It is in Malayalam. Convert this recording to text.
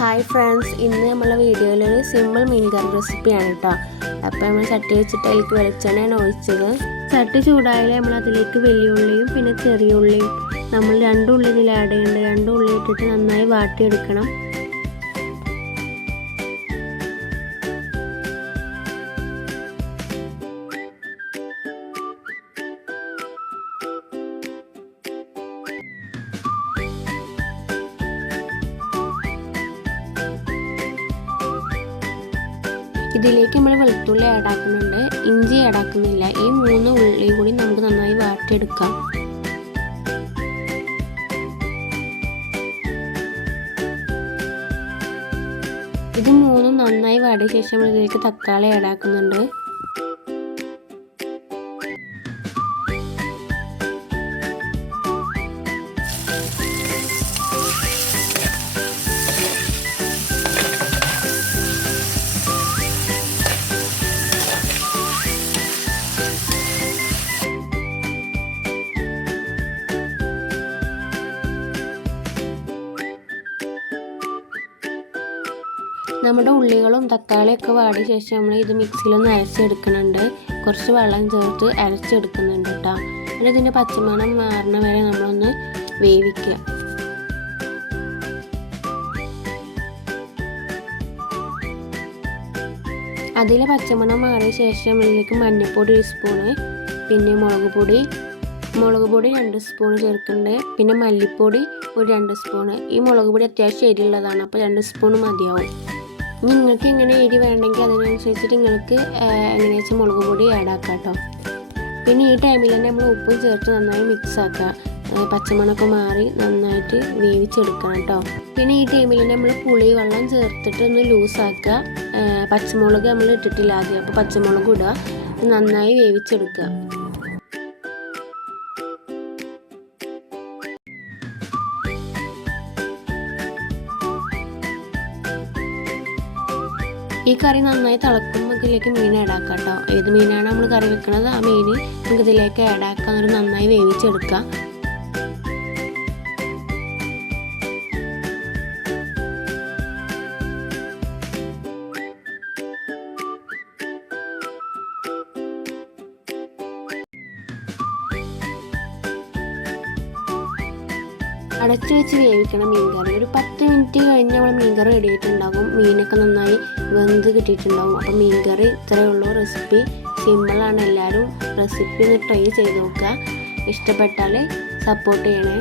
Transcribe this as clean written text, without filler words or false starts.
ഹായ് ഫ്രണ്ട്സ്, ഇന്ന് നമ്മളെ വീഡിയോയിലൊരു സിമ്പിൾ മീൻ കറി റെസിപ്പിയാണ് കേട്ടോ. അപ്പോൾ നമ്മൾ ചട്ടി വെച്ചിട്ട് അതിലേക്ക് വെളിച്ചെണ്ണയാണ് ഒഴിച്ചത്. ചട്ടി ചൂടായാലേ നമ്മൾ അതിലേക്ക് വലിയ ഉള്ളിയും പിന്നെ ചെറിയ ഉള്ളിയും നമ്മൾ 2 ഉള്ളി ഇതിൽ ആഡ് ചെയ്യുന്നുണ്ട്. 2 ഉള്ളി ഇട്ടിട്ട് നന്നായി വാട്ടിയെടുക്കണം. ഇതിലേക്ക് നമ്മൾ വെളുത്തുള്ളി ആഡ് ആക്കുന്നുണ്ട്, ഇഞ്ചി ആഡ് ആക്കുന്നില്ല. ഈ 3 ഉള്ളിയും കൂടി നമുക്ക് നന്നായി വാട്ടിയെടുക്കാം. ഇത് 3 നന്നായി വാടിയ ശേഷം നമ്മൾ ഇതിലേക്ക് തക്കാളി ആഡ് ആക്കുന്നുണ്ട്. നമ്മുടെ ഉള്ളികളും തക്കാളിയൊക്കെ വാടിയ ശേഷം നമ്മൾ ഇത് മിക്സിയിലൊന്ന് അരച്ചെടുക്കുന്നുണ്ട്. കുറച്ച് വെള്ളം ചേർത്ത് അരച്ചെടുക്കുന്നുണ്ട് കേട്ടോ. എന്നിട്ട് ഇതിൻ്റെ പച്ചമണം മാറുന്ന വരെ നമ്മളൊന്ന് വേവിക്കുക. അതിൽ പച്ചമണം മാറിയ ശേഷം ഇതിലേക്ക് മഞ്ഞൾപ്പൊടി 1 സ്പൂണ്, പിന്നെ മുളക് പൊടി 2 സ്പൂൺ ചേർക്കുന്നുണ്ട്. പിന്നെ മല്ലിപ്പൊടി ഒരു 2 സ്പൂണ്. ഈ മുളക് പൊടി അത്യാവശ്യം എരിയുള്ളതാണ്, അപ്പോൾ 2 സ്പൂൺ മതിയാവും. ഇനി നിങ്ങൾക്ക് എങ്ങനെ എരി വേണമെങ്കിൽ അതിനനുസരിച്ചിട്ട് നിങ്ങൾക്ക് എങ്ങനെ വെച്ചാൽ മുളക് പൊടി ആഡ് ആക്കാം കേട്ടോ. പിന്നെ ഈ ടൈമിൽ തന്നെ നമ്മൾ ഉപ്പും ചേർത്ത് നന്നായി മിക്സ് ആക്കുക. പച്ചമണമൊക്കെ മാറി നന്നായിട്ട് വേവിച്ചെടുക്കണം കേട്ടോ. പിന്നെ ഈ ടൈമിൽ തന്നെ നമ്മൾ പുളി വെള്ളം ചേർത്തിട്ട് ഒന്ന് ലൂസാക്കുക. പച്ചമുളക് നമ്മൾ ഇട്ടിട്ടില്ല ആദ്യം, അപ്പോൾ പച്ചമുളക് ഇടുക, നന്നായി വേവിച്ചെടുക്കുക. ഈ കറി നന്നായി തിളക്കുമ്പോൾ ഇതിലേക്ക് മീൻ ആഡ് ആക്കാം കേട്ടോ. ഏത് മീനാണ് നമ്മൾ കറി വെക്കുന്നത് ആ മീൻ നമുക്ക് ഇതിലേക്ക് ആഡ് ആക്കാം. എന്നിട്ട് നന്നായി വേവിച്ചെടുക്കാം. അടച്ചു വെച്ച് വേവിക്കണം മീൻകറി. ഒരു 10 മിനിറ്റ് കഴിഞ്ഞ് നമ്മൾ മീൻകറി റെഡി ആയിട്ടുണ്ടാകും. മീനൊക്കെ നന്നായി വെന്ത് കിട്ടിയിട്ടുണ്ടാകും. അപ്പോൾ മീൻകറി ഇത്രയേ ഉള്ളൂ. റെസിപ്പി സിമ്പിളാണ്. എല്ലാവരും റെസിപ്പി ഒന്ന് ട്രൈ ചെയ്ത് നോക്കുക. ഇഷ്ടപ്പെട്ടാൽ സപ്പോർട്ട് ചെയ്യണേ.